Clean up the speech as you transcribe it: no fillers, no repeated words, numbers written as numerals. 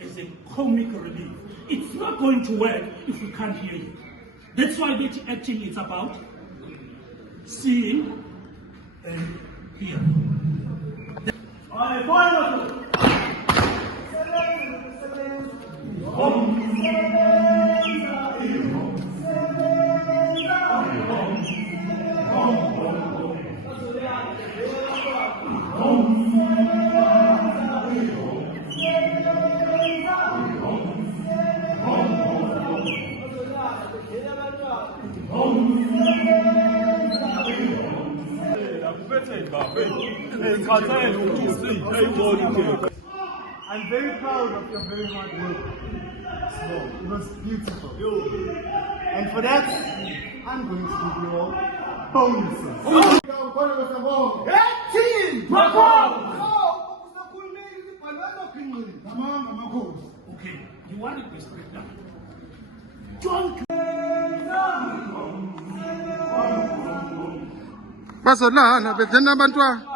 As a comic relief. It's not going to work if we can't hear you. That's why that acting is about seeing and hearing. I'm very proud of your very hard work. It was beautiful. And for that, I'm going to give you all bonuses. Okay, you want it this breakdown. Don't Bazolana bethena abantwana